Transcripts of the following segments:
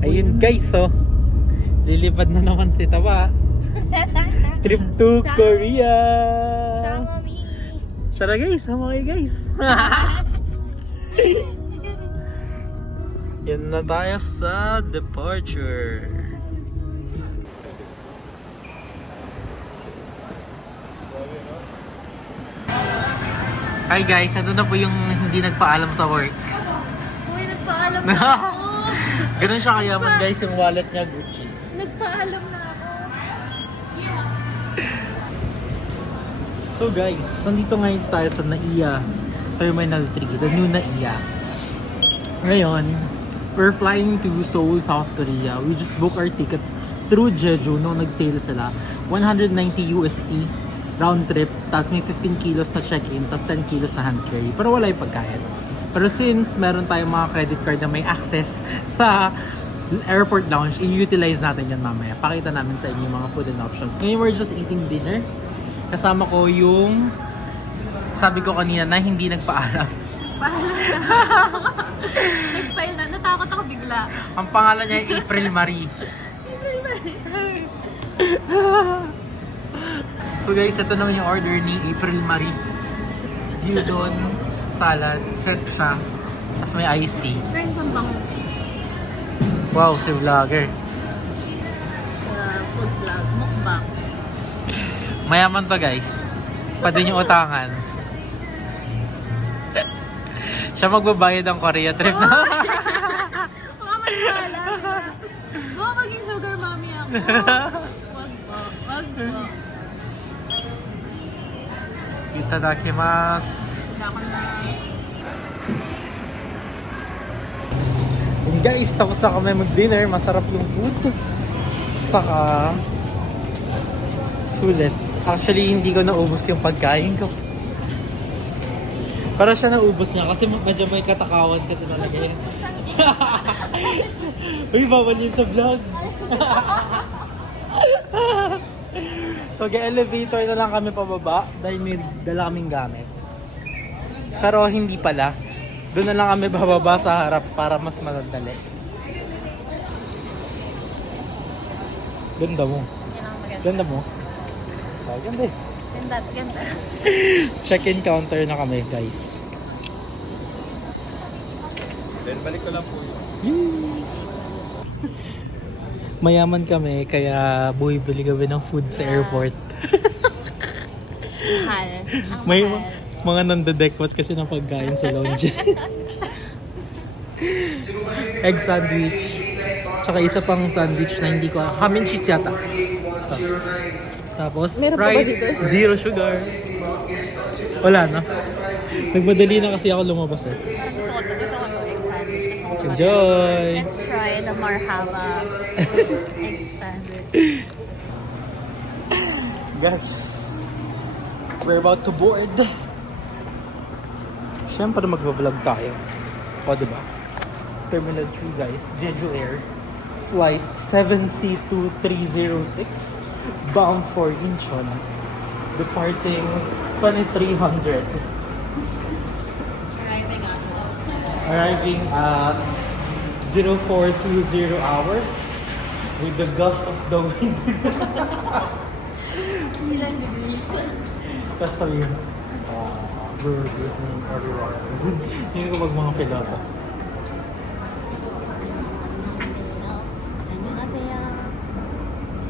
Ayun guys, so lilipad na naman si Taba. Trip to Korea. Sama me. Tara guys, sama kayo guys. Yan na tayo sa departure. Hi guys, ito na po yung hindi nagpaalam sa work. Uy, nagpaalam na ako. Ganun siya kayaman guys, yung wallet niya Gucci. Nagpaalam na ako. So guys, nandito ngayon tayo sa NAIA Terminal 3, the new NAIA. Ngayon, we're flying to Seoul, South Korea. We just booked our tickets through Jeju nung nag-sale sila. 190 USD round trip, tapos may 15 kilos na check-in, tapos 10 kilos na hand carry. Pero wala yung pagkain. Pero since meron tayong mga credit card na may access sa airport lounge, i-utilize natin yan mamaya. Pakita namin sa inyo yung mga food and options. Ngayon we're just eating dinner. Kasama ko yung sabi ko kanina na hindi nagpaalam. Paalam na. Nag-file na. Natakot ako bigla. Ang pangalan niya ay April Marie. So guys, ito naman yung order ni April Marie. Gyudon, salad, set siya. Tapos may iced tea. Pero isang bango Wow, si vlogger. sa food vlog. Mukbang. Mayaman to guys. Pwede niyo utangan. Siya magbabayad ng Korea trip na. Baka maniwala sila. Baka maging sugar mommy ako. Wag po. Wag po. Itadakimasu. Hindi ako na. And guys, tapos na kami mag-dinner. Masarap yung food. Saka sulit. Actually, hindi ko naubos yung pagkain ko. Pero siya naubos niya kasi medyo may katakawan kasi talaga yan. Uy, bawal yun sa vlog. So, elevator na lang kami pababa dahil may dala kaming gamit. Pero hindi pala. Doon na lang kami bababa sa harap para mas madali. Ganda mo. Ganda mo. Oh, ganda eh. Ganda. Ganda. Check-in counter na kami, guys. Then balik ko lang po yun. Mayaman kami, kaya bumibili kami ng food sa airport. Mahal. Ang May mahal. mga nandadekwat kasi ng pagkain sa lounge. Egg sandwich. Tsaka isa pang sandwich na hindi ko. Ham and cheese yata. Tapos Sprite, zero sugar. Wala na. Nagmadali na kasi ako lumabas eh. Gusto ko yung egg sandwich. Gusto ko naman. Enjoy! Let's try the marhaba egg sandwich. Guys, we're about to board. Siyempre magva-vlog tayo. O, diba? Terminal 2 guys, Jeju Air. Flight 7C2306 bound for Incheon. Departing 2300. Arriving at 0420 hours with the gust of the wind. Ilan degrees? Tapos sabihin, good evening everyone. Hindi ko mag mga piloto.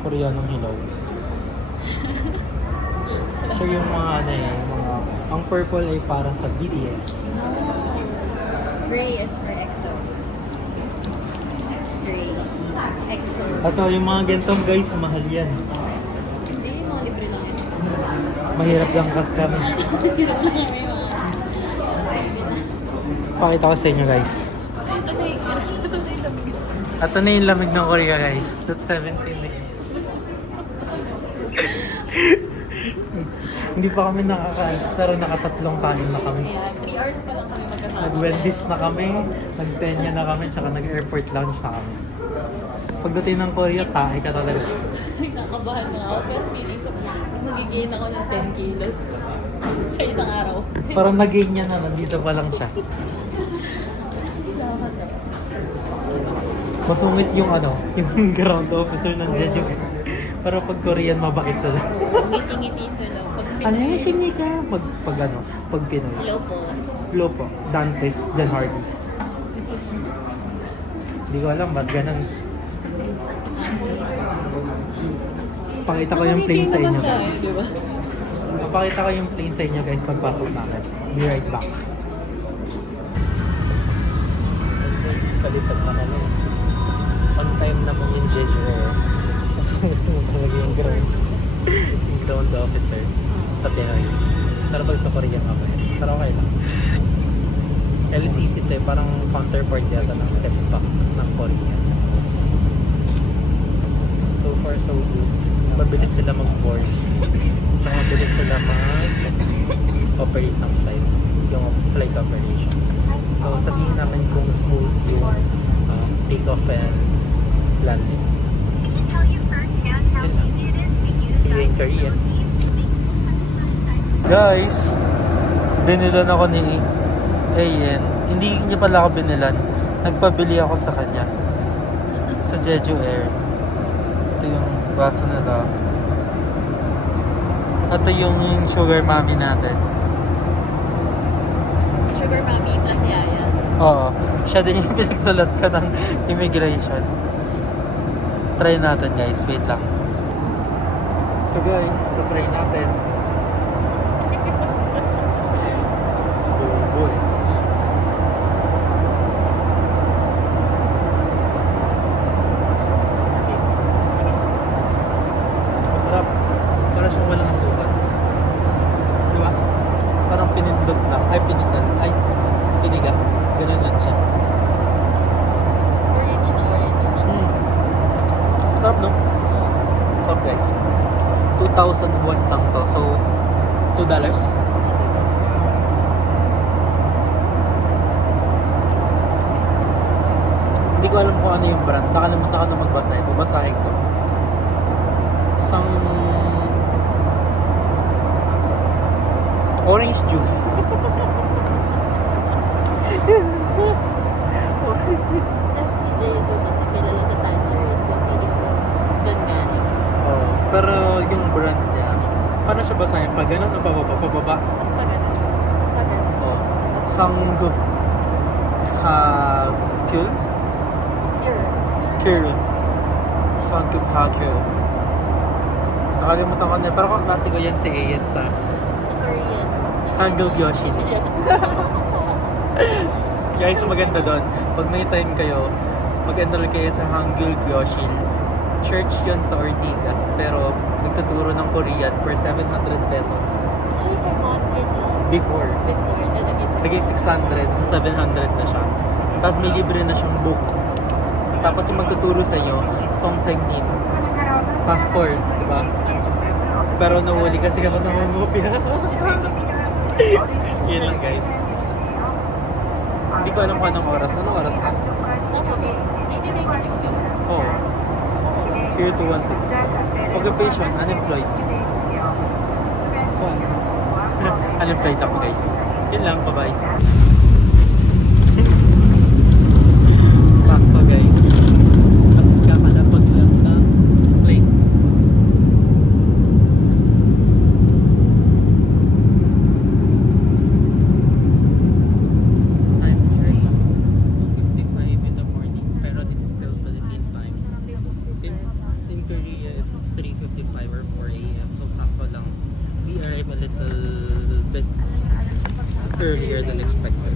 Koreanong hilaw. So yung mga ano eh, mga, ang purple ay para sa BTS. Gray is for EXO. Gray. EXO. At yung mga gantong guys, mahal yan. Hindi, mga libre lang yun. Mahirap lang kasi kami. Pakita ko sa inyo guys. At na yung lamig ng Korea guys. That's 17 degrees. Hindi pa kami nakakain, pero nakatatlong kanin na kami. Yeah, 3 hours pa lang kami magkasama. Nag-Wendy's na kami, nag-Tenya na kami, tsaka nag-airport lounge na kami. Pagdating ng Korea, tae ka talaga. Nakabahan na ako, pero feeling ko magigain ako ng 10 kilos sa isang araw. Parang nag-gain niya na, nandito pa lang siya. Masungit yung ano, yung ground officer ng Jeju. Pero pag Korean, mabakit sila. Ngiti-ngiti sila. Pag Ano Pinoy, yung sinika? Pag Pinoy. low po. Low po. Dantes, John Hardy. Hindi ko alam ba't ganun. Pakita ko yung plane sa inyo guys. Diba? Papakita ko yung plane sa inyo guys pagpasok namin. Be right back. Palitan na kami. On time naman yung Jeju Air. Masungit mo talaga yung ground officer sa Pinoy. Pero pag sa Korean okay. Pero okay lang. LCC to eh, parang counterpart yata ng setback ng Korean. So far so good. Mabilis sila mag-board. Tsaka mabilis sila mag-operate ng flight. Yung flight operations. So sabihin namin kung smooth yung take-off and landing. See you in Korea. Guys, binilan ako ni Ayen. Hindi niya pala ako binilan. Nagpabili ako sa kanya. Sa Jeju Air. Ito yung baso nila. Ito yung sugar mommy natin. Sugar mommy, masaya. Oo. Siya din yung pinagsulat ka ng immigration. Try natin guys. Wait lang. So guys, try natin. Oh boy. Masarap. Para siyang walang sukat. Di ba? Parang pinindot lang. Ay, pinisan. Ay, piniga. Ganun lang siya. Orange na. Masarap no? Masarap guys. 2,000 won lang to. So, $2. Hindi ko alam kung ano yung brand. Nakalimutan ko na magbasahin. Babasahin ko. Isang orange juice. Si Jeju kasi kilala sa tangerine. So, feeling ko, doon galing. Oh, pero yung brand niya, paano siya basahin? Pag ganun o pababa? Pababa? Sa pagano. Oh. Sangguk. Kyul? Pure. Kyul. Sangguk Kyul. Nakalimutan ko na. Pero kung klase ko yan si Ayen sa Sa Korean. Hangul Gyoshi. Guys, maganda doon. Pag may time kayo, mag-enroll kayo sa Hangul Gyoshi. Church yun sa Ortigas, pero nagtuturo ng Korean for 700 pesos. Actually, for not it, Before. Naging 600, so 700 na siya. Tapos may libre na siyang book. Tapos yung magtuturo sa iyo, Song Sang-nim, pastor, di ba? Pero nahuli kasi ako namumupya. Yun lang guys. Hindi ko alam kung anong oras. Anong oras na? Oo. 0216. Occupation, unemployed. Oh. Unemployed ako guys. Yun lang, bye-bye. Sakto guys. Kasi kakalapag lang ng plane. Time check, 2:55 in the morning. Pero this is still Philippine time. In Korea, it's 3:55 or 4 a.m. So sakto lang. We arrive a little bit earlier than expected.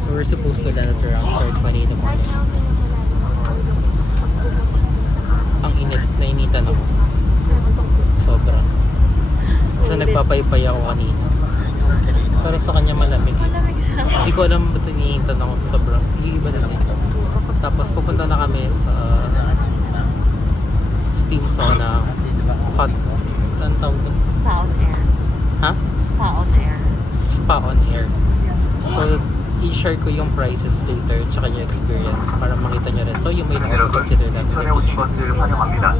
So we're supposed to land at around 4:20 in the morning. Ang init, nainitan ako. Sobra. So nagpapaypay ako kanina. Pero sa kanya malamig. Hindi ko alam ba't iniintan ako. Sobrang iiba na lang. Tapos pupunta na kami sa steam sauna. Hot. Ano tawag doon? Spa on air. Ha? Spa on air. Spa on air. So, i-share ko yung prices later tsaka yung experience para makita nyo rin. So, you may also consider that in 인천에 the 오신 future. 것을 환영합니다.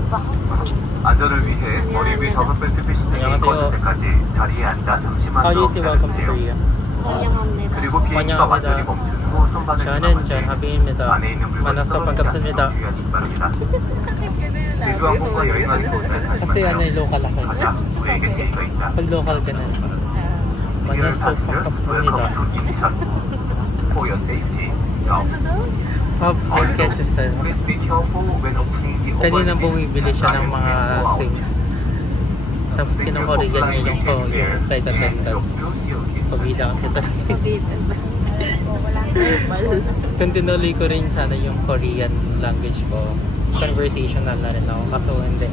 안전을 위해 머리 위 저속벨트 피시등이 안녕하세요. 꺼질 때까지 자리에 앉아 잠시만 How do 더 you say welcome to 기다려주세요. Korea? 그리고 환영합니다. 완전히 멈춘 후 손바닥을 저는 전하빈입니다. 안에 있는 물건이 만나서 떨어지지 반갑습니다. 않도록 주의하시기 바랍니다. 제주항공과 여행하는 분들 Kasi 사시면 ano, local ako. 가장 우리에게 재미가 있다. Pag local ka na, 이를 만나서 passengers welcome 반갑습니다. to Incheon. For your safety, now Popcorn catches tayo. please be careful when opening the Kanina overhead bumibili siya ng mga things. Tapos kinukorean niya yung flight attendant. Pabida kasi talaga. Kapitan ba? Kung tinuloy ko rin sana yung Korean language ko, conversational na rin ako. Kaso hindi.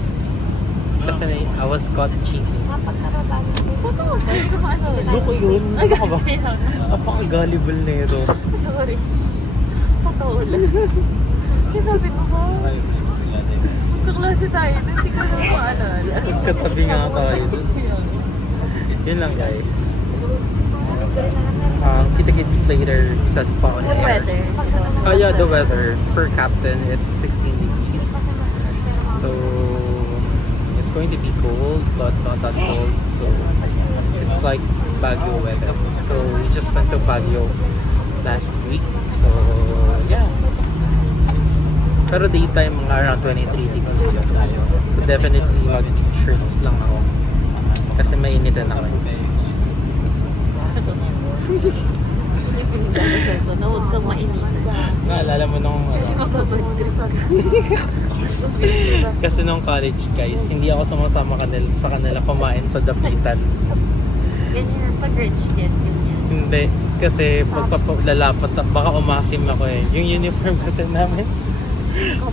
Kasi I was caught cheating. Totoo ba? Hindi ko maano. Joke yun. Ano ka ba? Napaka-gullible na ito. Sorry. Totoo lang. Kasi sabi ko ba? Kaklase tayo, hindi ko na maalala. Katabi nga tayo. Yun lang guys. Kita-kits later sa spa on Good air. weather. Yeah, the weather. Per captain, it's 16 degrees. So, it's going to be cold, but not that cold. So, it's like Baguio weather. So, we just went to Baguio last week. So, yeah. Pero daytime, mga around 23 degrees yun. So, definitely mag-shirts lang ako. Kasi mainitan ako. Ito na huwag kang mainitan. Naalala mo nung Kasi ano? mababad Kasi nung college guys, hindi ako sumasama sa kanila kumain sa dapitan. Ganyan, pag rich kid, ganyan. Hindi, kasi pagpapalalapat, baka umasim ako eh. Yung uniform kasi namin,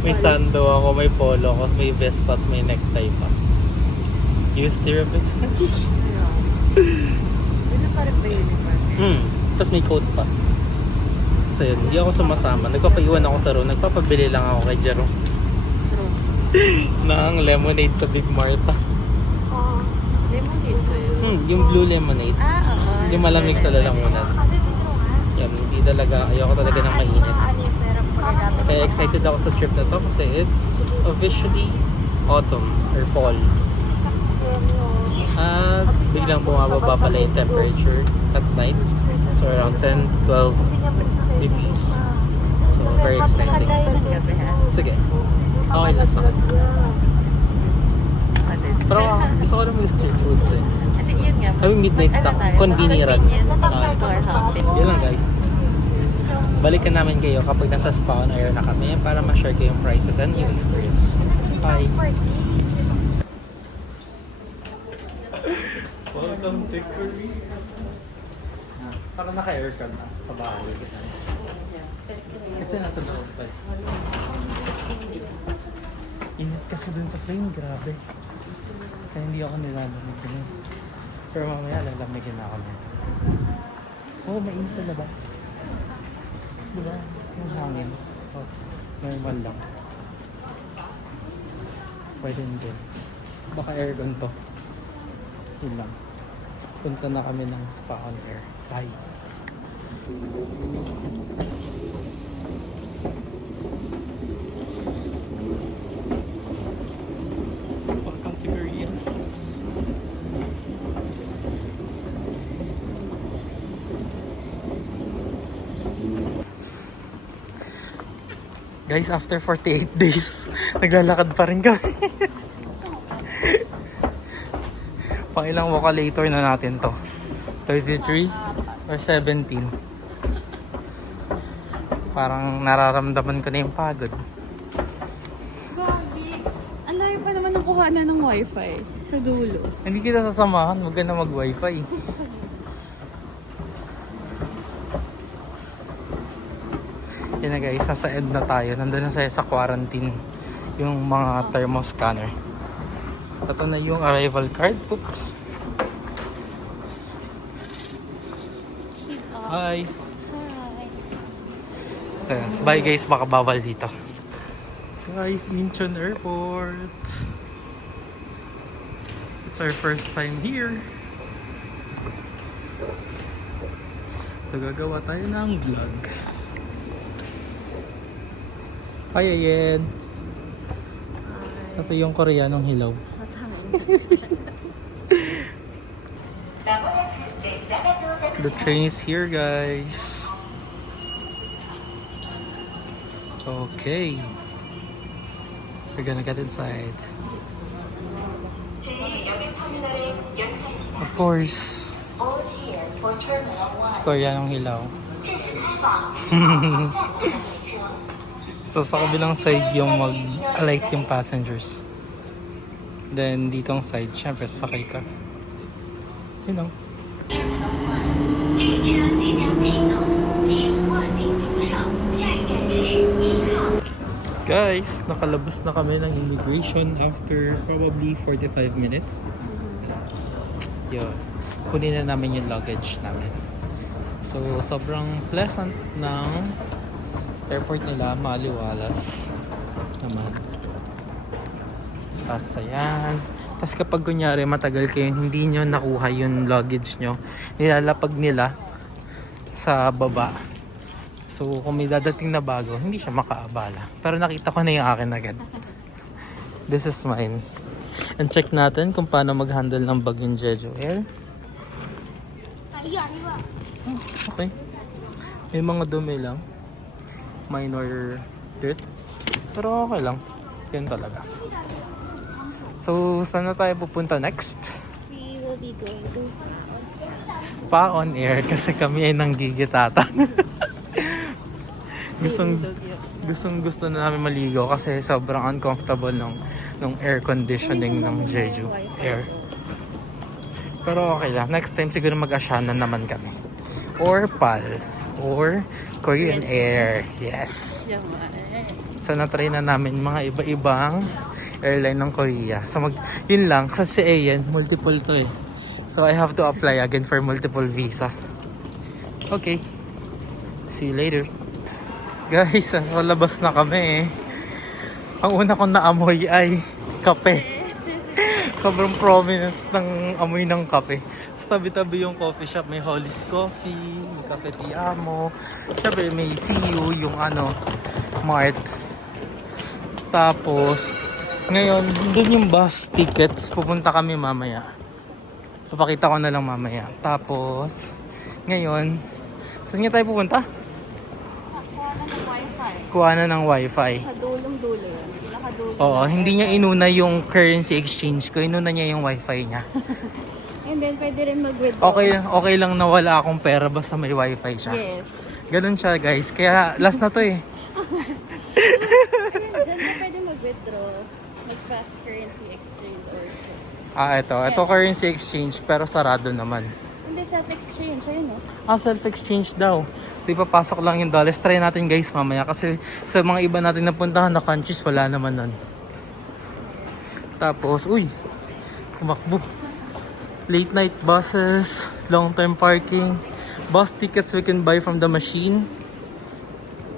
may sando ako, may polo ako, may vespas, may necktie pa. Used to represent. Ano pa rin ba uniform? Tapos may coat pa. So yun, hindi ako sumasama. Nagpapaiwan ako sa room, nagpapabili lang ako kay Jerome ng lemonade sa Big Marta. Oh, lemonade ba yun? Yung blue lemonade. Oo. Yung malamig sa lalamunan. Yan, hindi talaga, ayoko talaga ng mainit. Kaya excited ako sa trip na to kasi it's officially autumn or fall. At biglang bumababa pala yung temperature at night. So around 10 to 12 degrees. So very exciting. Sige. Okay lang sa akin. Pero gusto ko lang mag-street foods eh. Kasi yun nga. I mean, midnight stop. Conveniran. Store hopping. Yun lang guys. Balikan namin kayo kapag nasa spa on air na kami para ma-share ko yung prices and yung experience. Bye! Welcome to Korea! Parang naka-aircon na sa bahay. Kasi nasa loob pa. Init kasi dun sa plane, grabe. Kaya hindi ako nilalamig din. Pero mamaya lalamigin na ako nito. Oo, mainit sa labas. Diba? Yung hangin. Oh, normal lang. Pwede hindi. Baka aircon to. Yun lang. Punta na kami ng spa on air. Bye! Welcome to Korea. Guys, after 48 days, naglalakad pa rin kami. Pang ilang vocalator na natin to? 33 or 17? Parang nararamdaman ko na yung pagod. Gagi. Ang layo pa naman ng kuhanan ng wifi sa dulo. Hindi kita sasamahan, huwag ka na mag-wifi. Yan na guys, nasa end na tayo. Nandun na sa quarantine yung mga thermoscanner. Ito na yung arrival card. Oops. Hi. Ayan. Bye guys, baka bawal dito. Guys, Incheon Airport. It's our first time here. So gagawa tayo ng vlog. Hi Ayen. Ito yung Koreanong hilaw. The train is here, guys. Okay. We're gonna get inside. Of course. Score yan ang hilaw. So sa kabilang side yung mag-alight yung passengers. Then dito ang side, syempre sasakay ka. You know. Guys, nakalabas na kami ng immigration after probably 45 minutes. Yun. Kunin na namin yung luggage namin. So, sobrang pleasant ng airport nila, maliwalas naman. Tapos ayan. Tapos kapag kunyari matagal kayo hindi nyo nakuha yung luggage nyo, nilalapag nila sa baba. So kung may dadating na bago, hindi siya makaabala. Pero nakita ko na yung akin agad. This is mine. And check natin kung paano mag-handle ng bag yung Jeju Air. Oh, okay. May mga dumi lang. Minor dirt. Pero okay lang. Yan talaga. So, saan na tayo pupunta next? We will be going to Spa on Air kasi kami ay nanggigitatan. Gusto na namin maligo kasi sobrang uncomfortable ng air conditioning ng Jeju Air. Pero okay lang. Next time siguro mag-Asiana naman kami. Or PAL. Or Korean Air. Yes. So na-try na namin mga iba-ibang airline ng Korea. So yun lang. Kasi AN, multiple to eh. So I have to apply again for multiple visa. Okay. See you later. Guys, sa labas na kami eh. Ang una kong naamoy ay kape. Sobrang prominent ng amoy ng kape. Sa tabi-tabi yung coffee shop, may Holly's Coffee, may Cafe Tiamo. Siyempre may CU, yung Mart. Tapos, ngayon, dun yung bus tickets. Pupunta kami mamaya. Papakita ko na lang mamaya. Tapos, ngayon, saan nga tayo pupunta? Kuha na ng wifi. Sa dulong-dulo yun. Pinakadulo. Oo, hindi niya inuna yung currency exchange ko. Inuna niya yung wifi niya. And then, pwede rin mag-withdraw. Okay lang na wala akong pera basta may wifi siya. Yes. Ganun siya guys. Kaya last na to eh. Ayun, dyan na pwede mag-withdraw. Mag-fast currency exchange or Ito currency exchange pero sarado naman. hindi, self-exchange. Ayun Self-exchange daw. So, ipapasok lang yung dollars. Try natin guys mamaya kasi sa mga iba natin napuntahan na countries, wala naman nun. Tapos, kumakbo. Late night buses, long-term parking, bus tickets we can buy from the machine.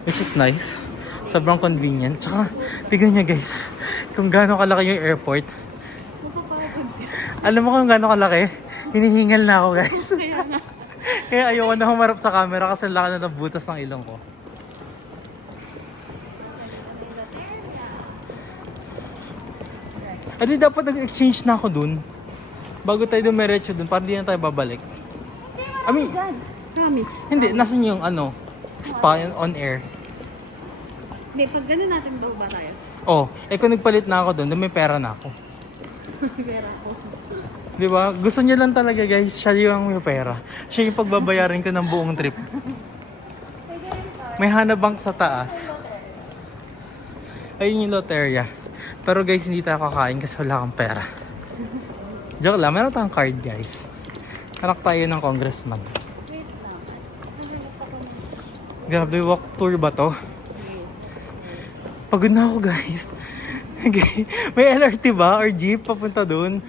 Which is nice. Sobrang convenient. Tsaka, tignan nyo guys, kung gaano kalaki yung airport. Alam mo kung gaano kalaki? Hinihingal na ako guys. Kaya ayoko na humarap sa camera kasi laki na ng butas ng ilong ko. Adi dapat nag-exchange na ako dun. Bago tayo dumiretso dun, para di na tayo babalik. I mean, Promise. hindi, nasan yung spa on air. Hindi, pag gano'n natin ba tayo? Kung nagpalit na ako dun, may pera na ako. Pera ko. Di ba? Gusto niya lang talaga guys, siya yung may pera. Siya yung pagbabayarin ko ng buong trip. May hanabank sa taas. Ayun yung loteria. Pero guys, hindi tayo kakain kasi wala kang pera. Joke lang, meron tayong card guys. Anak tayo ng congressman. Wait lang. Nagulap ako ng... Grabe, walk tour ba to? Pagod na ako guys. May LRT ba or jeep papunta dun?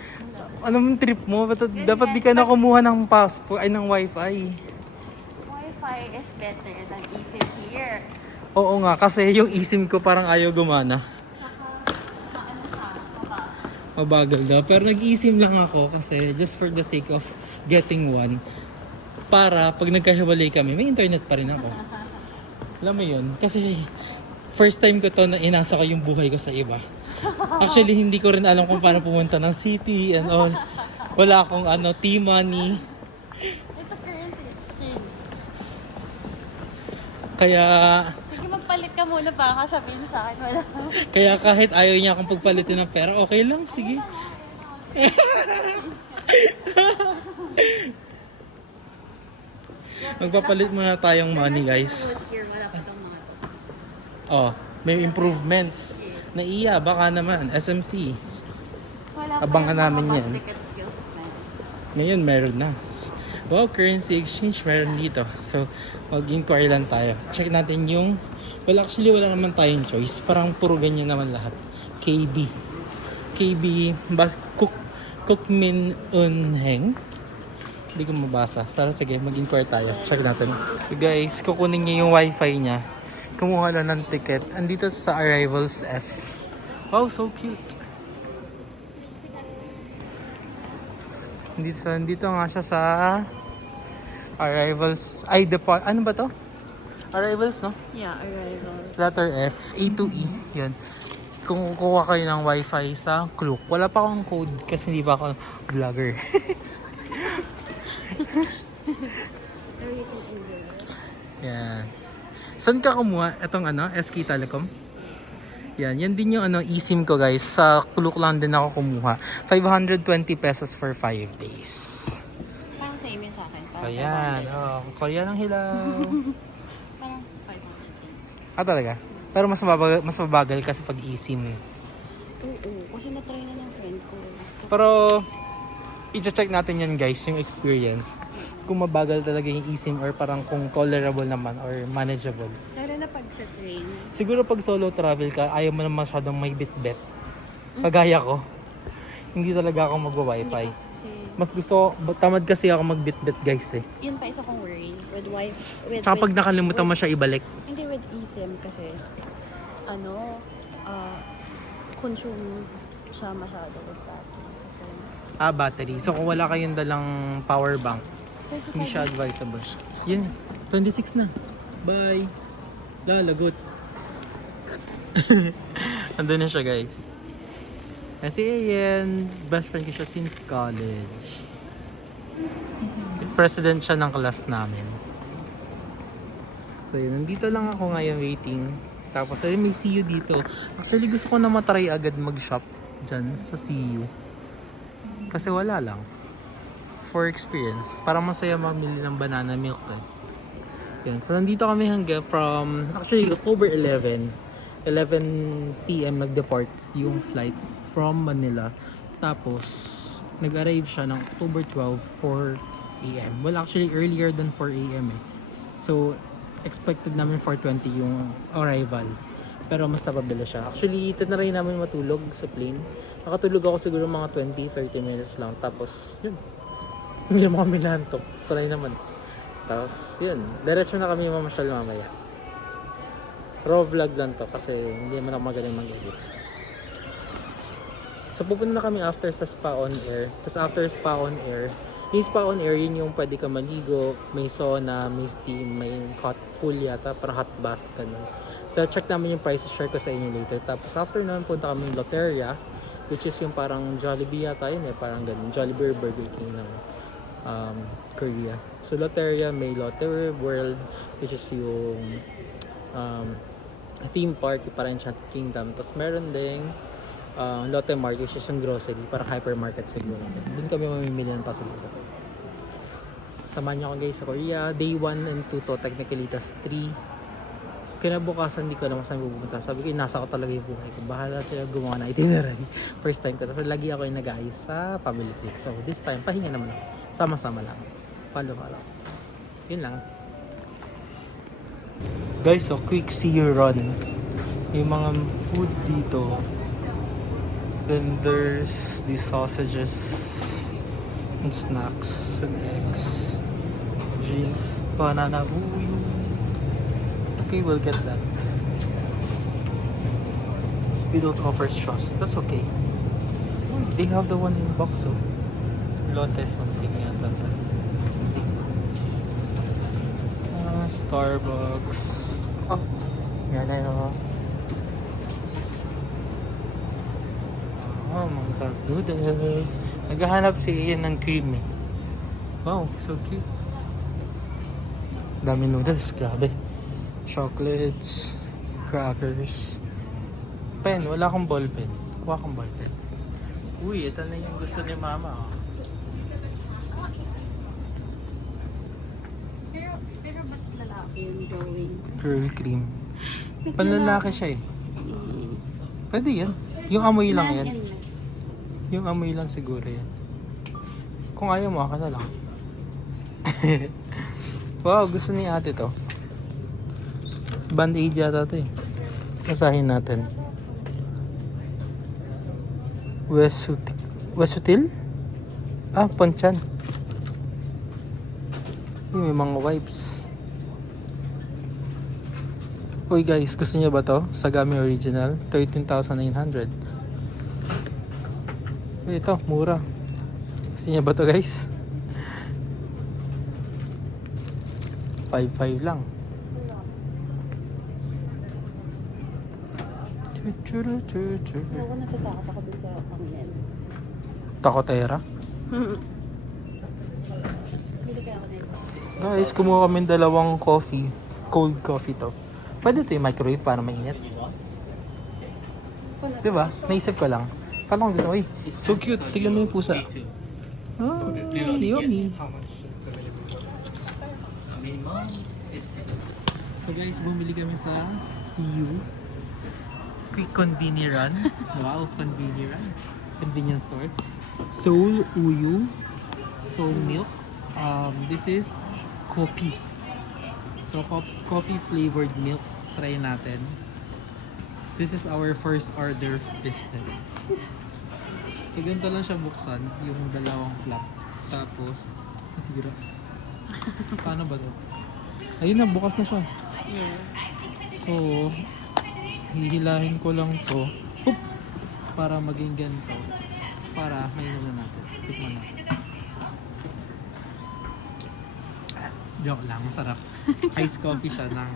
Ano mong trip mo? Dapat di ka na kumuha ng passport ay ng wifi. Wi-Fi is better than eSIM here. Oo nga, kasi yung eSIM ko parang ayaw gumana. Mabagal daw. Pero nag-eSIM lang ako kasi just for the sake of getting one. Para pag nagkahiwalay kami, may internet pa rin ako. Alam mo yun? Kasi first time ko to na inasa ko yung buhay ko sa iba. Actually, hindi ko rin alam kung paano pumunta ng city and all. Wala akong T-money. Ito Kaya, Sige, magpalit ka muna baka sabihin sa akin. Wala. kaya kahit ayaw niya akong pagpalitin ng pera, okay lang, sige. Magpapalit muna tayong money, guys. Here, wala pa itong mga to. Oh, may improvements. Naiya, baka naman, SMC. Wala Abangan pa yung namin mga yan. bus ticket kills na yun. Ngayon, meron na. Wow, currency exchange meron dito. So, mag-inquire lang tayo. Check natin yung... Well, actually, wala naman tayong choice. Parang puro ganyan naman lahat. KB. KB, Cook Min Unheng. Hindi ko mabasa. Pero sige, mag-inquire tayo. Check natin. So guys, kukunin niya yung wifi niya. Kumuha lang ng ticket. Andito sa Arrivals F. Wow, so cute. Dito nga siya sa Arrivals. Ay, depart. Ano ba to? Arrivals, no? Yeah, arrival. Letter F. A to E. Yun. Kung kukuha kayo ng wifi sa Klook. Wala pa akong code kasi hindi pa ako vlogger. Yan. Saan ka kumuha? Itong SK Telecom? Yan din yung eSIM ko guys. Sa Klook lang din ako kumuha. 520 pesos for 5 days. Parang same yun sa akin. Parang Ayan. Oh, Korea ng hilaw. Parang 500. Talaga? Pero mas mabagal kasi pag eSIM. Oo, kasi na-try na ng friend ko. Pero i-check natin yan guys, yung experience. Kung mabagal talaga yung eSIM or parang kung tolerable naman or manageable. Lalo na pag sa train. Siguro pag solo travel ka, ayaw mo na masyadong may bit-bit. Kagaya ko. Hindi talaga ako magwa-wifi. Kasi, Mas gusto, tamad kasi ako mag-bit-bit guys eh. yun pa isa kong worry. With wifi. Tsaka pag nakalimutan mo siya ibalik. Hindi with eSIM kasi, consume siya masyado with battery sa phone. Battery. So kung wala kayong dalang power bank, hindi siya advisable. Yun, 26 na. Bye. Lagot. Andun na siya guys. Kasi yan, best friend ko siya since college. President siya ng class namin. So yun, nandito lang ako ngayon waiting. Tapos ayun, may CU dito. Actually gusto ko na matry agad mag-shop dyan sa CU. Kasi wala lang. For experience. Parang masaya mamili ng banana milk. Yan. So nandito kami hanggang from, actually October 11 PM nag-depart yung flight from Manila. Tapos nag-arrive siya ng October 12, 4 AM. Well, actually earlier than 4 AM eh. So expected namin 4:20 yung arrival. Pero mas napabilis siya. Actually, tinry namin matulog sa plane. Nakatulog ako siguro mga 20-30 minutes lang. Tapos, yun. Hindi naman kami nahantok. Sanay naman. Tapos, yun. Diretso na kami mamasyal mamaya. Raw vlog lang to kasi hindi naman ako magaling mag-edit. So, pupunta na kami after sa Spa on Air. Tapos, after Spa on Air, yung Spa on Air, yun yung pwede ka maligo, may sauna, may steam, may hot pool yata, para hot bath, ganun. So, check namin yung prices, share ko sa inyo later. Tapos, after naman, punta kami yung Loteria, which is yung parang Jollibee yata yun eh, parang ganun. Jollibee or Burger King ng Korea. So, Loteria, may Lotte World, which is yung theme park, yung parang Enchanted Kingdom. Tapos, meron ding Lotte Mart, which is yung grocery, parang hypermarket siguro. Doon kami mamimili ng pasalito. Samahan niyo ako guys sa Korea. Day 1 and 2 to, technically, tas 3. Kinabukasan, hindi ko alam saan pupunta. Sabi ko, nasa ko talaga yung buhay ko. Bahala sila gumawa na itinerary. First time ko. Tapos lagi ako yung nag-aayos sa family trip. So this time, pahinga naman ako. Sama-sama lang. Follow. Yun lang. Guys, so quick see run. May mga food dito. Then there's these sausages and snacks and eggs. Drinks. Banana. Ooh, okay, we'll get that. We don't offer straws. That's okay. Oh, they have the one in box, so Lotte something yata. Starbucks. Oh, yan na yun. Oh, mga cup noodles. Naghahanap si Ian ng cream eh. Wow, so cute. Dami noodles, grabe. Chocolates, crackers, pen. Wala akong ball pen. Kuha akong ball pen. Uy, ito na yung gusto ni mama. Oh. Pero ba't lalaki yung going? Curl cream. Panlalaki siya eh. Pwede yan. Yung amoy lang yan. Yung amoy lang siguro yan. Kung ayaw mo, ka na lang. Wow, gusto ni ate to. Band-aid yata to eh. Basahin natin. Wesutil? Ah, Ponchan. May mga wipes. Uy guys, gusto niyo ba to? Sagami Original, 13,900. Uy, ito, mura. Gusto niyo ba to guys? 5,500 lang. Ako natatakot ako dun sa pangyan. Takotera. Bili kaya ako nito. Guys, kumuha kami dalawang coffee. Cold coffee to. Pwede to yung microwave para mainit. Diba? Naisip ko lang. Paano kung gusto mo? Uy, so cute. Tignan mo yung pusa. Ah, yummy. So guys, bumili kami sa CU. Quick Convenience Run. Wow, Convenience Run. Convenience store. Soul Uyu. Soul Milk. This is Kopi. So, coffee flavored milk. Try natin. This is our first order of business. So, ganito lang siya buksan. Yung dalawang flap. Tapos, siguro. Paano ba to? Ayun na, bukas na siya. Yeah. So, hihilahin ko lang to. Oop! Para maging ganito. Para mainom na natin. Tikman natin. Joke lang, masarap. Iced coffee siya na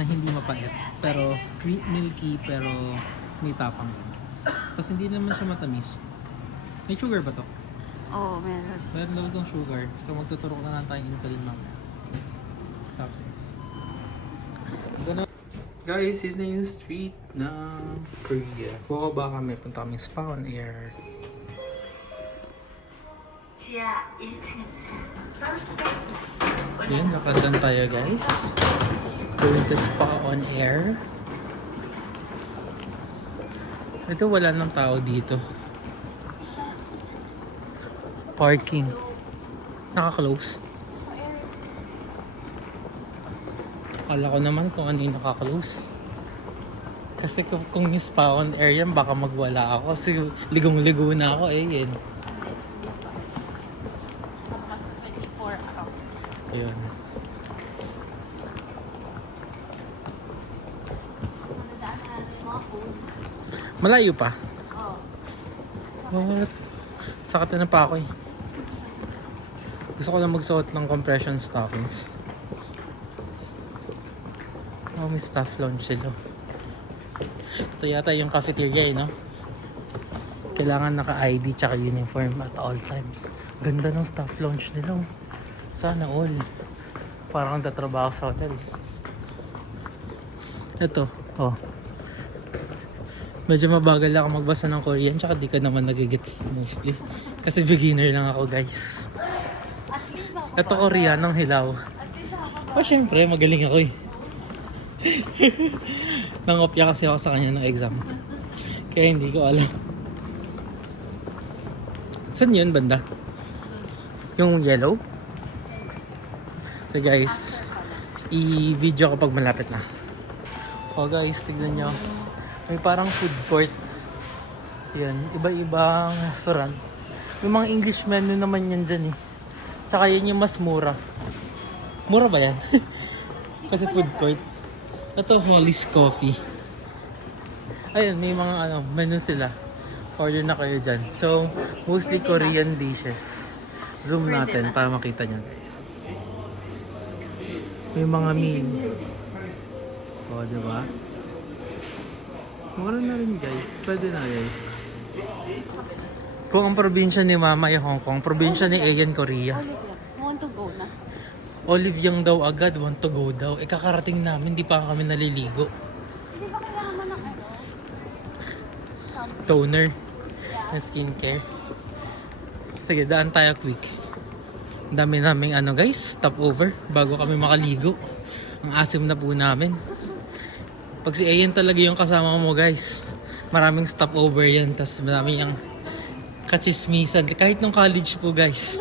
hindi mapait. Pero milky, pero may tapang din. Tapos hindi naman siya matamis. May sugar ba to? Oo, meron. Meron daw itong sugar. So magtuturo na lang tayong insulin mamaya. Tapos. Ganun. Guys, yun na yung street ng Korea. Bumaba kami, punta kami Spa on Air. Yan, nakadan tayo guys. Going to Spa on Air. Ito wala nang tao dito. Parking. Naka-close. Akala ko naman kung ano yung naka-close. Kasi kung yung Spa on Air yan, baka magwala ako. Kasi ligong-ligo na ako eh. Yan. Tapos 24 hours. Ayun. Malayo pa? Oo. What? Sakit na pa ako eh. Gusto ko lang magsuot ng compression stockings. Oh, may staff lounge sila. Ito yata yung cafeteria eh, no? Kailangan naka-ID tsaka uniform at all times. Ganda ng staff lounge nila. Oh. Sana all. Parang tatrabaho sa hotel. Ito, oh. Medyo mabagal ako magbasa ng Korean tsaka di ka naman nagigets mostly. Kasi beginner lang ako guys. At least Ito Koreanong hilaw. Oh syempre, magaling ako eh. Nangopya kasi ako sa kanya ng exam. Kaya hindi ko alam. Saan yun banda? Yung yellow? So guys, i-video ko pag malapit na. Oh guys, tignan nyo. May parang food court. Yan, iba-ibang restaurant. May mga English menu naman yan dyan eh. Tsaka yan yung mas mura. Mura ba yan? Kasi food court. Ito, Holly's Coffee. Ayun, may mga menu sila. Order na kayo dyan. So, mostly Korean dishes. Zoom natin para makita nyo guys. May mga meal. O, diba? Mura na rin guys. Pwede na guys. Kung ang probinsya ni Mama ay Hong Kong, probinsya ni Ayan Korea. I want to go na. Olive Young daw agad, want to go daw. Kakarating namin, di pa kami naliligo. Hindi ba kailangan ng ano? Toner. Na skincare. Sige, daan tayo quick. Ang dami naming guys, stopover bago kami makaligo. Ang asim na po namin. Pag si Ayan talaga yung kasama mo guys, maraming stopover yan. Tapos marami yung kachismisan. Kahit nung college po guys,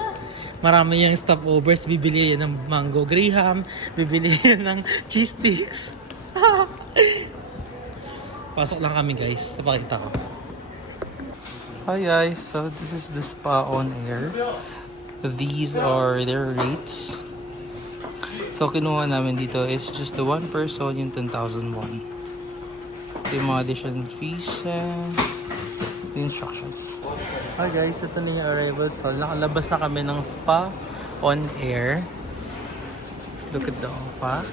marami yung stopovers. Bibili yan ng mango graham, bibili yan ng cheese sticks. Pasok lang kami guys, napakita ko. Hi guys, so this is the spa on air. These are their rates. So kinuha namin dito is just the one person yung 10,001. Yung mga additional fees and the instructions. Hi guys, ito na yung arrival. So nakalabas na kami ng spa on air. Look at the spa.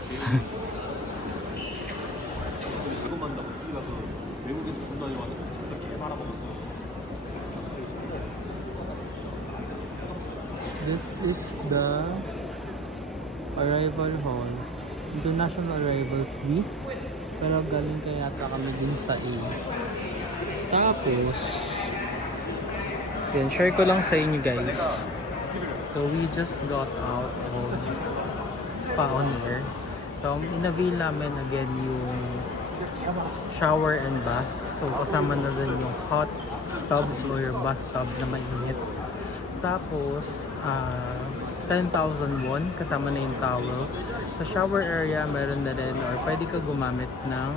This is the arrival hall. International arrivals B. Pero galing kaya yata kami din sa A. Tapos, yun, share ko lang sa inyo guys. So, we just got out of spa on air. So, in-avail namin again yung shower and bath. So, kasama na din yung hot tub or bathtub na mainit. Tapos, 10,000 won, kasama na yung towels. Sa shower area, meron na rin, or pwede ka gumamit ng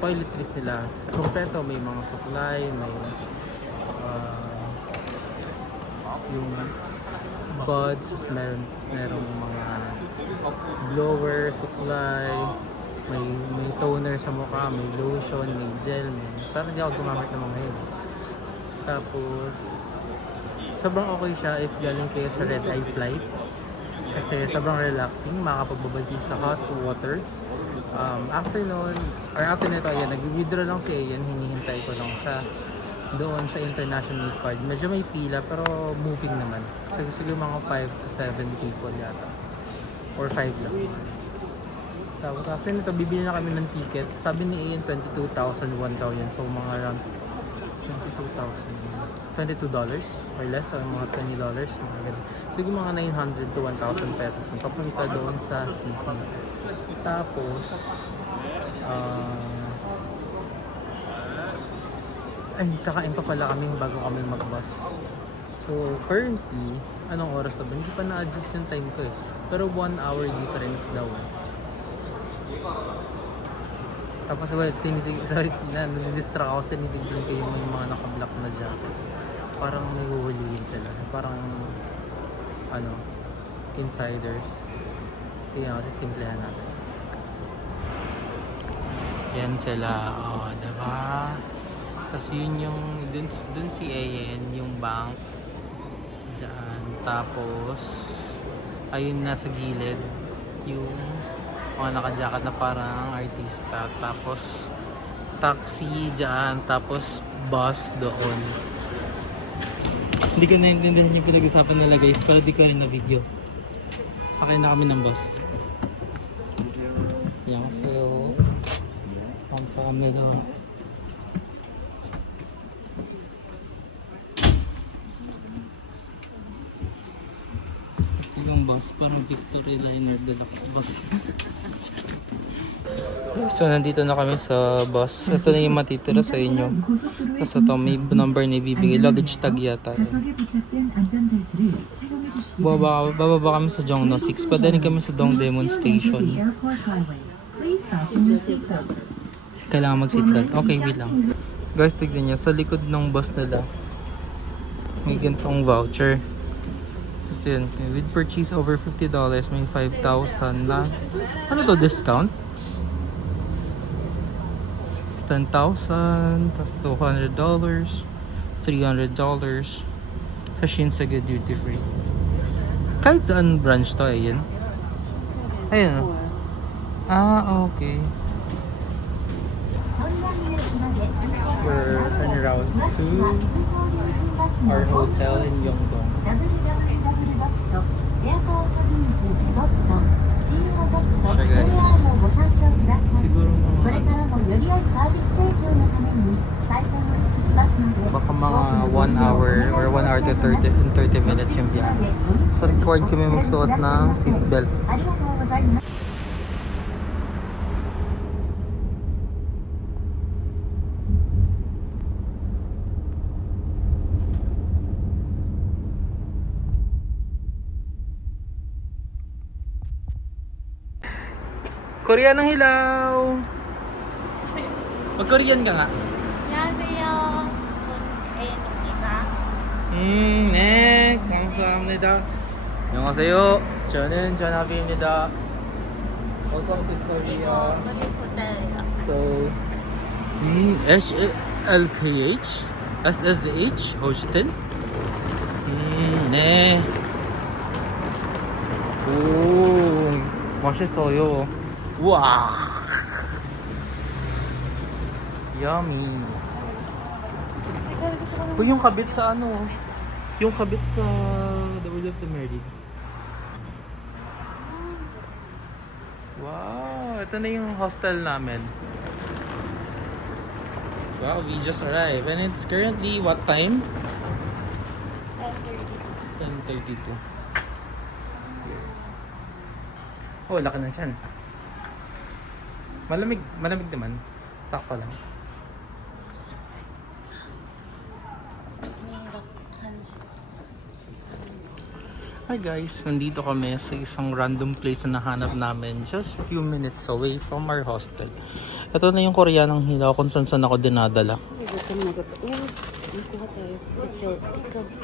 toiletries nila. Kompleto, may mga supply, may yung buds, merong mga blower, supply, may toner sa mukha, may lotion, may gel, parang hindi ako gumamit ng mga yun. Tapos, sobrang okay siya if galing kayo sa red eye flight. Kasi sobrang relaxing, makakapagbabalik sa hot water. After nito, ayan, nag-withdraw lang si Ayan, hinihintay ko lang siya doon sa international card. Medyo may pila pero moving naman. Siguro mga 5 to 7 people yata. Or 5 lang. Tapos after nito, bibili na kami ng ticket. Sabi ni Ayan, 22,000 won daw yan. So mga around $22 or less, or mga $20, mga ganun. Siguro mga 900 to 1,000 pesos yung papunta doon sa city. Tapos kakain pa pala kami bago kami mag-bus. So currently, anong oras na ba? Hindi pa na-adjust yung time ko eh. Pero 1 hour difference daw eh. Tapos nadidistract ako, tinitignan ko yung mga naka-black na jacket. Parang may huhulihin sila. Parang insiders. Kaya kasi simplehan natin. Yan sila. Oh, diba? Tapos yun yung dun si Ayan, yung bank. Diyan. Tapos ayun nasa gilid yung mga naka-jacket na parang artista. Tapos taxi dyan. Tapos bus doon. Hindi ko naiintindihan yung pinag-usapan nila guys, pero di ko rin na video. Sakay na kami ng bus. Yan, so kami doon. Ito yung bus, parang Victory Liner Deluxe bus. So nandito na kami sa bus. Ito na yung matitira sa inyo. Kasi ito may number na ibibigay. Luggage tag yata. Bababa kami sa Jongno 6. Padaling kami sa Dongdaemun Station. Kailangan mag-seatbelt. Okay, wait lang. Guys, tignan nyo. Sa likod ng bus nila, may gantong voucher. Tapos yun, with purchase over $50, may 5,000 na. Ano to, discount? 10,000, tapos $200, $300 sa Shinsegae duty free. Kahit saan branch to, Ayan? Ayun. Okay. We're en route to our hotel in Yeongdong. Siya guys. Siguro mga Baka mga 1 hour or 1 hour to 30 minutes yung biyahe. So required kami magsuot ng seatbelt. Koreanong hilaw! Mag-Korean ka nga. 안녕하세요. 전 애인입니다. 네, 감사합니다. 안녕하세요. 저는 전하비입니다. Welcome to Korea. 이거 우리 호텔이요. So, SLKH? SSH? Hostel? 네. 오, 맛있어요. 우와. Yummy. Uy, yung kabit sa ano? Yung kabit sa The World of the Married. Wow, ito na yung hostel namin. Wow, we just arrived. And it's currently what time? 10:32. Oh, laki na tiyan. Malamig naman. Sakto lang. Hi guys, nandito kami sa isang random place na nahanap namin just few minutes away from our hostel. Ito na yung Koreanong hilaw kung saan ako dinadala.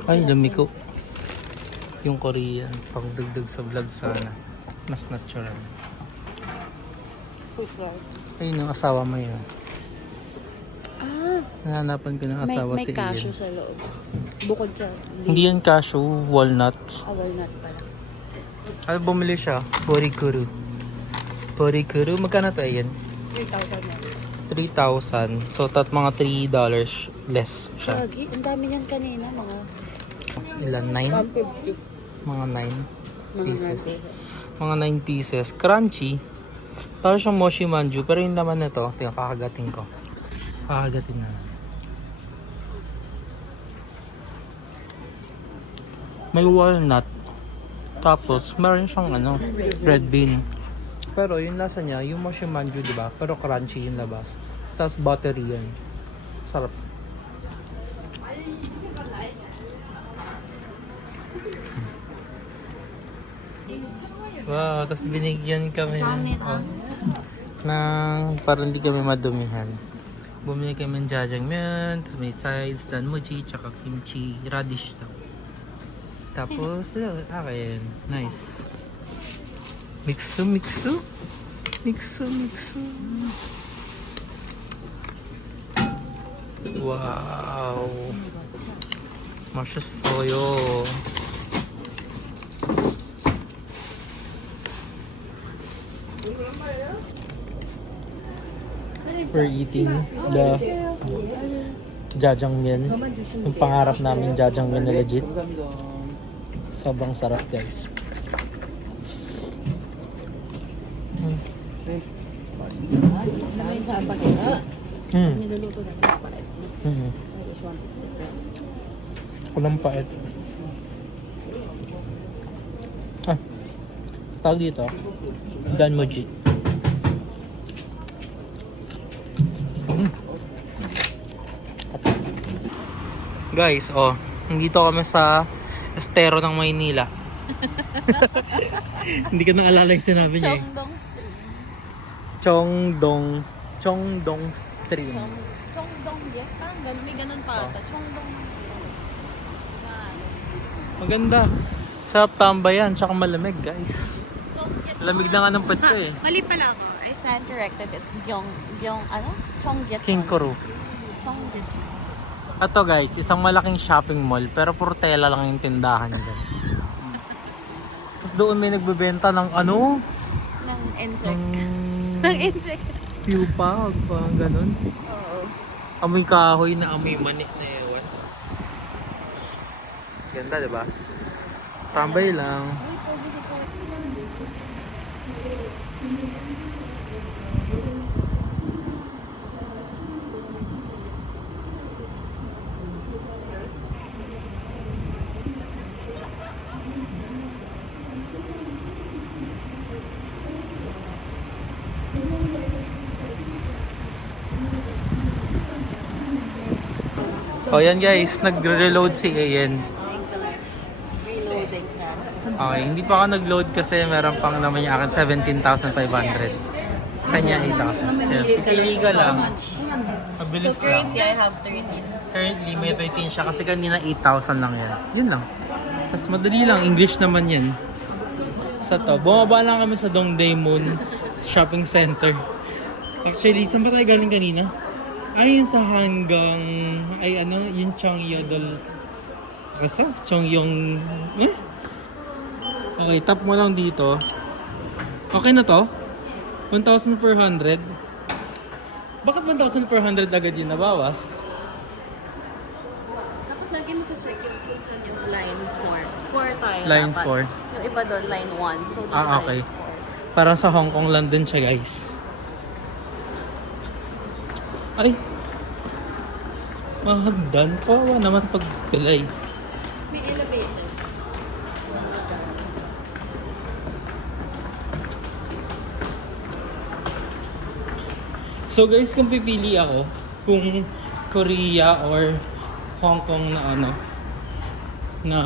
Ay, lumiko. Yung Korean, pangdagdag sa vlog sana. Mas natural. Ayun yung asawa mo yun. Nahanapan ko ng asawa May si cashew Ian. sa loob. Bukod sa Hindi yan cashew, walnuts. walnut pala. Ano bumili siya? Porikuru. Porikuru, magkano to yan? 3,000 yan. 3,000. So, mga $3 less siya. Lagi, ang dami niyan kanina, mga Ilan? 9? 150. Mga 9 Mga pieces. 9 Mga 9 pieces. Crunchy. Parang siyang mochi manju. Pero yung laman na to, tingnan, kakagatin ko. Kakagatin na. May walnut. Tapos, meron siyang red bean. Pero yung lasa niya, yung mochi manju, di ba? Pero crunchy yung labas. Tapos buttery yan. Sarap. Wow, tapos binigyan kami ng para hindi kami madumihan. Bumili kami ng jajangmyeon, tapos may sides, danmuji, tsaka kimchi, radish daw. Tapos, akin, nice. Mixu. Wow. 맛있어요. We're eating the jajangmyeon. Yung pangarap namin jajangmyeon na legit. Sobrang sarap, guys. Niluluto na yung paret. This one is different. Walang pait. Tawag dito, danmuji. Guys, nandito kami sa estero ng Maynila. Hindi ko nang alala yung sinabi niya eh. Chongdong Stream. Chongdong Stream. Chongdong yeah? Parang ganun. May ganun pa ata. Chongdong. Maganda. Sarap tambayan, tsaka malamig, guys. Lamig na nga ng pet ko eh. Mali pala ako. I stand corrected. It's Chonggyetson. King Koro. Chonggyetson. Ito guys, isang malaking shopping mall, pero puro tela lang yung tindahan dyan. Tapos doon may nagbebenta ng Ng insect. Ng insect. Pupa, parang ganun. Oo. Amoy kahoy na amoy mani na ewan. Ganda, diba? Tambay lang. Uy, Oh, yan guys, nagre-reload si Ayan. Reloading cancel. Okay, hindi pa ako nag-load kasi meron pang naman yung akin 17,500. Kanya 8,000. So, pipili ka lang. Mabilis So lang. currently I have 13. Currently may 13 siya kasi kanina 8,000 lang yan. Yun lang. Tapos madali lang, English naman yan. Sa to, bumaba lang kami sa Dongdaemun Shopping Center. Actually, saan ba tayo galing kanina? Ay, yun sa hanggang, ay ano, yung Chongyodol. Kasi, Chongyong, Okay, tap mo lang dito. Okay na to? 1,400? Bakit 1,400 agad yun nabawas? Tapos lagi mo to circle kung saan yung line 4. 4 tayo Line dapat. 4. Yung iba doon, line 1. So, doon Ah, tayo okay. 4. Parang sa Hong Kong, London siya, guys. Ay! Mahagdan pa. Wala naman pagpilay. May elevator. So guys, kung pipili ako, kung Korea or Hong Kong na ano, na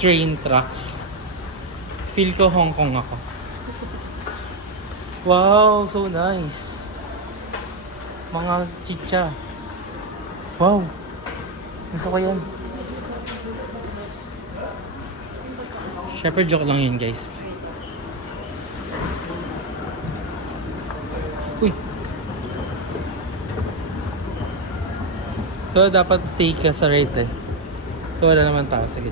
train tracks, feel ko Hong Kong ako. Wow, so nice. Mga chicha. Wow. Gusto ko yan. Syempre joke lang yun guys. Uy. So dapat stay ka sa right eh. So wala naman tao. Sige.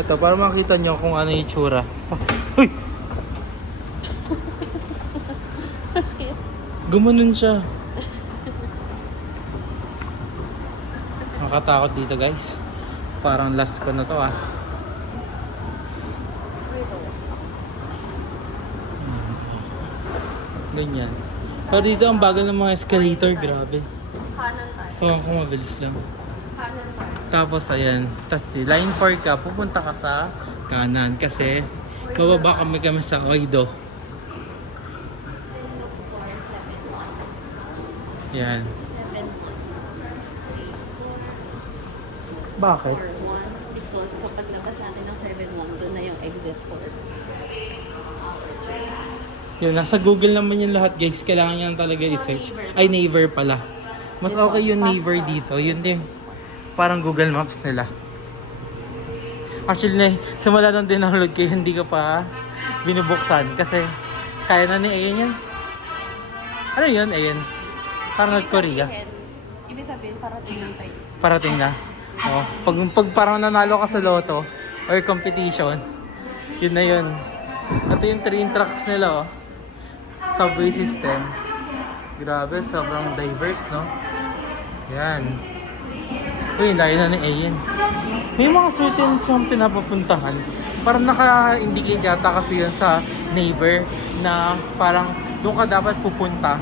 Ito, para makita nyo kung ano yung itsura. Uy! Gumanon siya. Nakakatakot dito guys. Parang last ko na to ah. Ganyan. Pero dito ang bagal ng mga escalator, grabe. Kanan tayo. So ako mabilis lang. Kanan tayo. Tapos ayan, tapos line 4 ka, pupunta ka sa kanan kasi bababa kami sa Oido. Yan. 7-1. Bakit? 4-1. Because kapag labas natin ng 7-1, doon na yung exit 4. Yun, nasa Google naman yung lahat guys. Kailangan nyo talaga i-search. Ay, Naver pala. Mas okay yung Naver dito. Yun din. Parang Google Maps nila. Actually, simula nung download ko, hindi ko pa binubuksan. Kasi, kaya na ni Ayan yan. Ano yun, Ayan? Parang nag-Korea. Ibig sabihin, parating lang tayo. Parating na. Oh, pag parang nanalo ka sa loto or competition, yun na yun. Ito yung train tracks nila, oh. Subway system. Grabe, sobrang diverse, no? Yan. Uy, layo na ni Ayan. May mga certain siyang pinapapuntahan. Parang naka-indicate yata kasi yun sa neighbor na parang doon ka dapat pupunta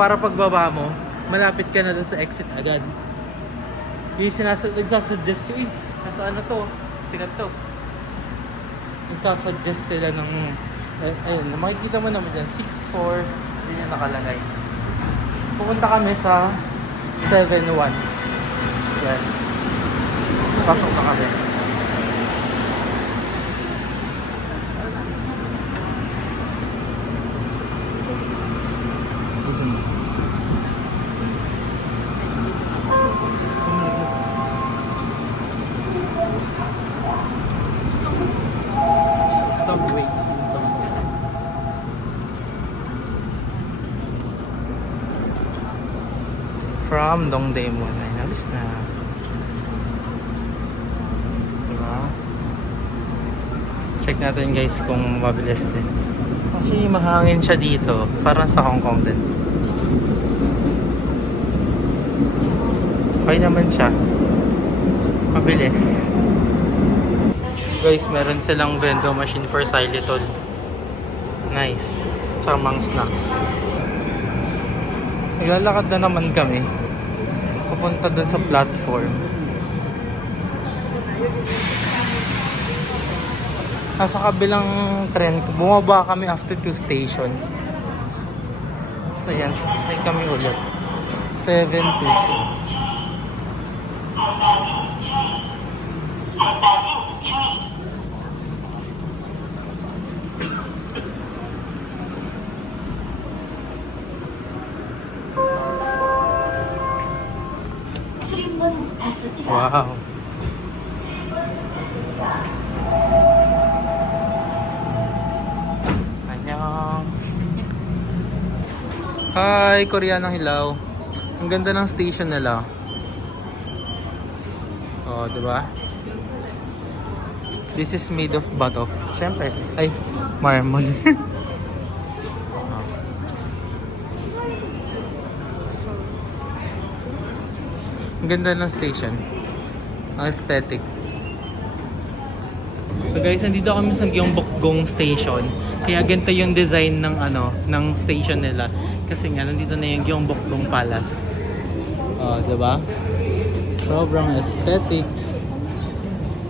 para pagbaba mo, malapit ka na dun sa exit agad. Yung nagsasuggest yun, nasa ano to, sikat to. Nagsasuggest sila ng, ayun, makikita mo naman dyan, 6-4, yun yung nakalagay. Pupunta kami sa 7-1. Yan. Pasok na kami. Subway. From Dongdaemun. Ay, nalis na. Diba? Check natin guys kung mabilis din. Kasi mahangin siya dito. Parang sa Hong Kong din. Okay naman siya. Mabilis. Guys, meron silang vending machine for xylitol. Nice. Tsaka mga snacks. Naglalakad na naman kami. Papunta dun sa platform. Nasa kabilang tren, bumaba kami after 2 stations. So yan, sasakay kami ulit. 7:22. Wow. Annyeong. Hi, Koreanong Hilaw. Ang ganda ng station nila. Oh, di ba? This is made of bato. Siyempre. Ay, marmol. Oh. Ang ganda ng station. Ang aesthetic. So guys, nandito kami sa Gyeongbokgung Station. Kaya ganito yung design ng ng station nila. Kasi nga nandito na yung Gyeongbokgung Palace. Oh, 'di ba? Sobrang aesthetic.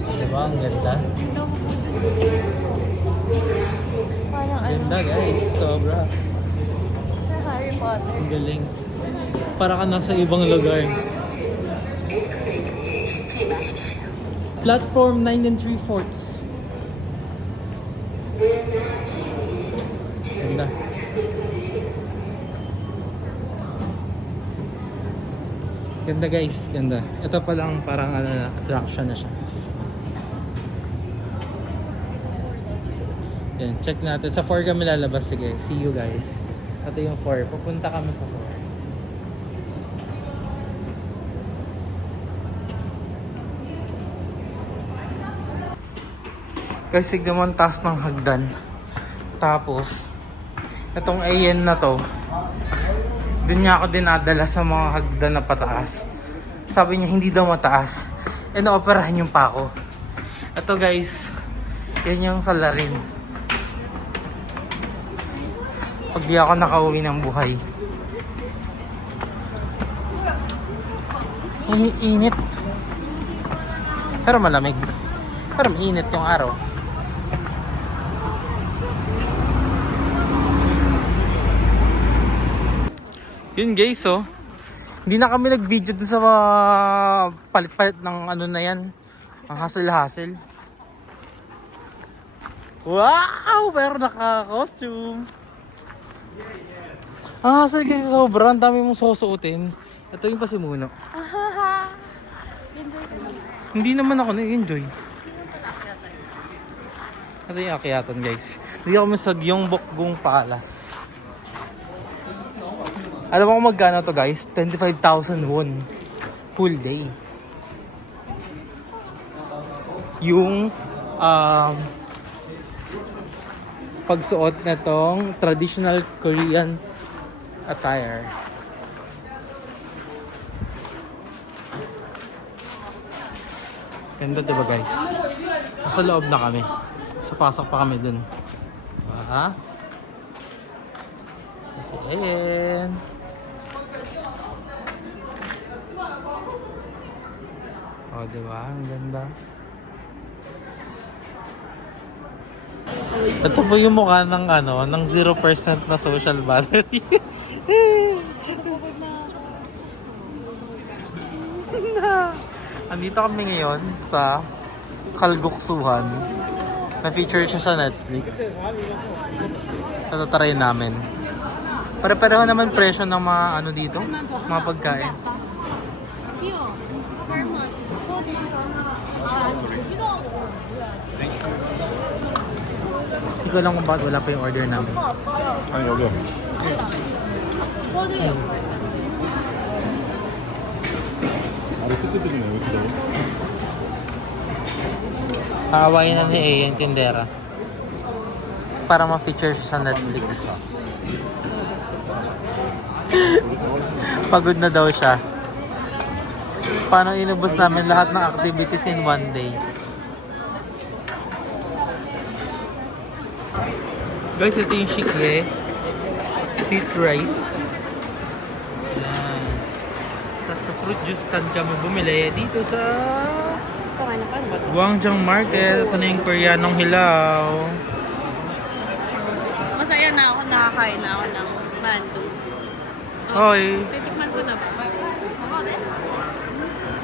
'Di ba? Ang ganda. Parang Ganda guys, sobra. Harry Potter. Ang galing. Para ka nasa ibang lugar. Platform 9 3/4. Ganda. Ganda guys, ganda. Ito pa lang parang attraction na siya. Yan, check natin. Sa 4 kami lalabas. Sige, see you guys. Ito yung 4. Pupunta kami sa 4. Guys, tignan mo ang taas ng hagdan. Tapos, itong AN na to, din niya ako dinadala sa mga hagdan na pataas. Sabi niya, hindi daw mataas. E naoperahan yung pako. Ito guys, yan yung salarin. Pag di ako nakauwi ng buhay. Init. Pero malamig. Pero mainit yung araw. Yun guys, oh. Hindi na kami nag-video dun sa palit-palit ng na yan. Ang hassle-hassle. Wow! Pero naka-costume. Ang hassle kasi sobrang dami mong susuotin. Ito yung pasimuno. Enjoy ko lang. Hindi naman ako na-enjoy. Ito yung akyatan guys. Hindi kami sa Gyeongbokgung Palace. Alam mo kung magkano to guys? 25,000 won. Full day. Yung pagsuot na tong traditional Korean attire. Ganda diba guys? Nasa loob na kami. Sa pasok pa kami dun. Diba? Kasi ayan. O diba? Ang ganda. Ito po yung mukha ng ng 0% na social battery. Andito kami ngayon sa Kalguksuhan. Na-feature siya sa Netflix. Tatry namin. Pare-pareho naman presyo ng mga dito, mga pagkain. Hindi ko lang kung bakit wala pa yung order namin. 아니 여기요. 저도요. 아래 뜨뜻뜨기네 왜 이렇게 더워? Aawayin na ni A yung tindera. Para ma-feature siya sa Netflix. Pagod na daw siya. Paano inubos namin lahat ng activities in one day? Guys, ito yung shikye. Sweet rice. Yan. Tapos sa fruit juice stand kami bumili dito sa Gwangjang Market. Ito na yung Koreanong hilaw. Masaya na ako, nakakain na ako ng mandu. Hoy. Titikman ko na ba?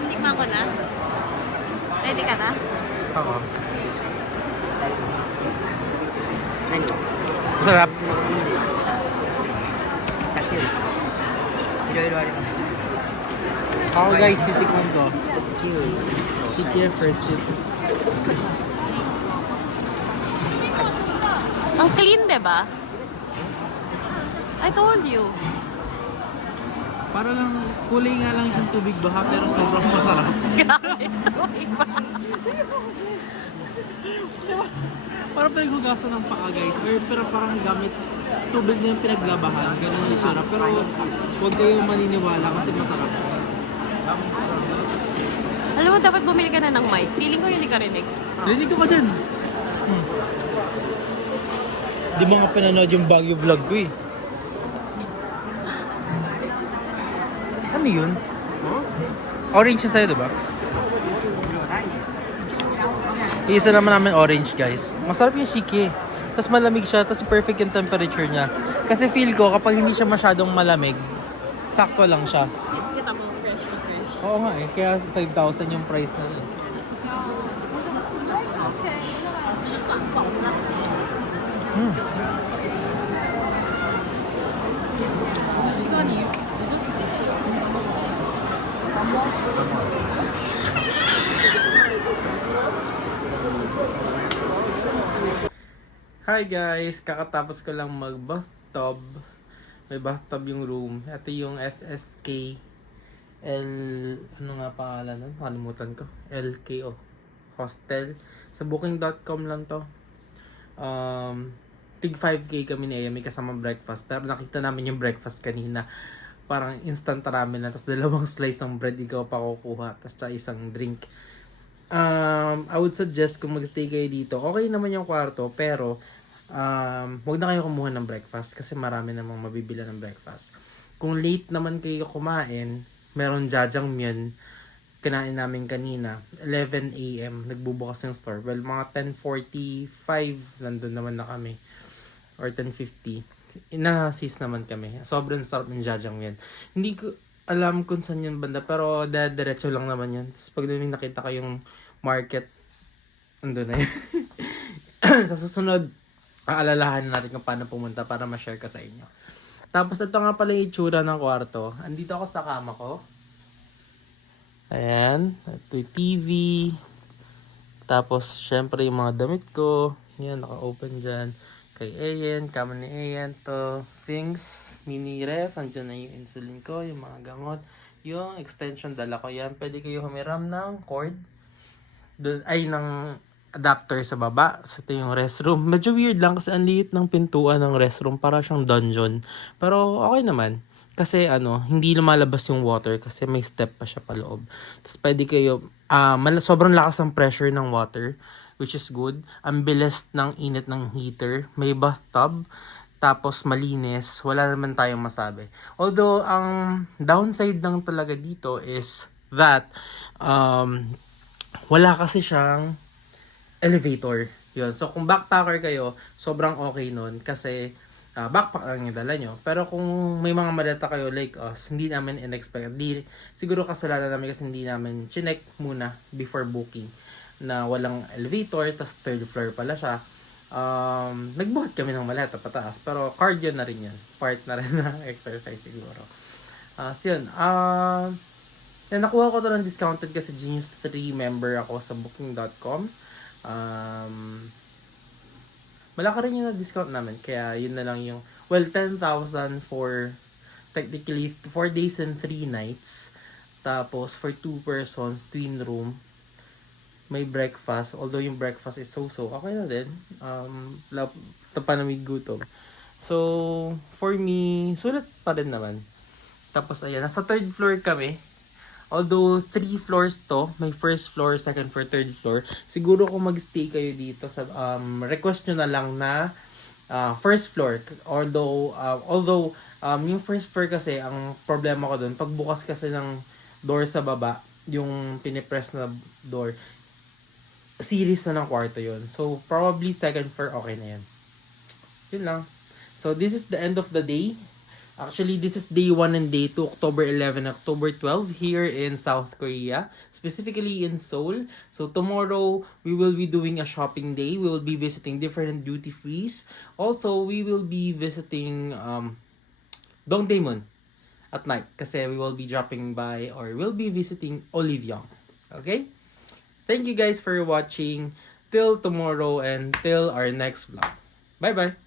Titikman ko na? Ready ka na? Oo. Masarap. Ako guys, titikman ko. Shikye first sip. Ang clean, diba? I told you. Para lang, kulay nga lang yung tubig baha pero sobrang masarap. Grabe ito, iba. Parang pinaghugasan ng paa guys. Pero parang gamit tubig na yung pinaglabahan. Ganun yung itsura. Pero huwag kayong maniniwala kasi masarap. Alam mo, dapat bumili ka na ng mic. Feeling ko hindi ka rinig. Rinig ko ka dyan. Di mo nga pinanood yung Baguio vlog ko eh. Ano yun? Orange siya sa'yo, diba? Iisa naman namin orange, guys. Masarap yung shiki. Tapos malamig siya, tapos perfect yung temperature niya. Kasi feel ko, kapag hindi siya masyadong malamig, sakto lang siya. Kita mo, fresh na fresh. Oo nga eh, kaya 5,000 yung price na yun. Okay. 시간이 Hi guys! Kakatapos ko lang mag-bathtub. May bathtub yung room. Ito yung SSK ano nga pangalan nun? Nakalimutan ko. LKO Hostel. Sa booking.com lang to. Tig 5K kami ni Aya. May kasama breakfast. Pero nakita namin yung breakfast kanina. Parang instant ramen na. Tapos 2 slice ng bread ikaw pa kukuha. Tapos isang drink. I would suggest kung magstay kayo dito, okay naman yung kwarto, pero huwag na kayo kumuha ng breakfast kasi marami namang mabibila ng breakfast. Kung late naman kayo kumain, meron jajangmyeon, kinain namin kanina, 11 AM, nagbubukas yung store. Well, mga 10:45, nandun naman na kami. Or 10:50. Ina-assist naman kami. Sobrang sarap ng jajangmyeon. Hindi ko alam kung saan yun banda, pero diretso lang naman yun. Tapos pag may nakita kayong market, andun na yun. Sa susunod, aalalahanin natin kung paano pumunta para ma-share ko sa inyo. Tapos ito nga pala yung itsura ng kwarto. Andito ako sa kama ko. Ayan. Ito yung TV. Tapos, syempre yung mga damit ko. Yan, naka-open dyan. Kay Ayan, kama ni Ayan to. Things, mini ref. Andyan na yung insulin ko, yung mga gamot. Yung extension, dala ko yan. Pwede kayo humiram ng cord. Ng adapter sa baba. So, ito yung restroom. Medyo weird lang kasi ang liit ng pintuan ng restroom. Para siyang dungeon. Pero okay naman. Kasi hindi lumalabas yung water kasi may step pa siya paloob. Tapos pwede kayo, sobrang lakas ng pressure ng water, which is good. Ang bilis ng init ng heater. May bathtub. Tapos malinis. Wala naman tayong masabi. Although, ang downside lang talaga dito is that wala kasi siyang elevator. Yun. So, kung backpacker kayo, sobrang okay nun kasi backpack lang yung dala nyo. Pero kung may mga maleta kayo like us, hindi namin in-expect. Siguro kasalanan namin kasi hindi namin chinek muna before booking na walang elevator, tas 3rd floor pala siya. Nagbuhat kami ng maleta pataas, pero cardio na rin yan. Part na rin ng exercise siguro. So yun. Nakuha ko to ng discounted kasi Genius 3 member ako sa booking.com. Malaki rin yung discount namin. Kaya yun na lang yung, 10,000 for technically 4 days and 3 nights. Tapos for 2 persons, twin room, may breakfast. Although yung breakfast is so-so, okay na din. Tapanamig gutom. So, for me, sulit pa rin naman. Tapos ayan, nasa 3rd floor kami. Although 3 floors to, may 1st floor, 2nd floor, 3rd floor. Siguro kung mag-stay kayo dito, request nyo na lang na first floor. Although yung first floor kasi, ang problema ko dun, pagbukas kasi ng door sa baba, yung pinipress na door, series na ng kwarto yun. So, probably second floor, okay na yan. Yun lang. So, this is the end of the day. Actually, this is day 1 and day 2, October 11, October 12, here in South Korea, specifically in Seoul. So, tomorrow, we will be doing a shopping day. We will be visiting different duty-frees. Also, we will be visiting Dongdaemun at night kasi we will be dropping by or we'll be visiting Olivyong. Okay? Thank you guys for watching. Till tomorrow and till our next vlog. Bye-bye!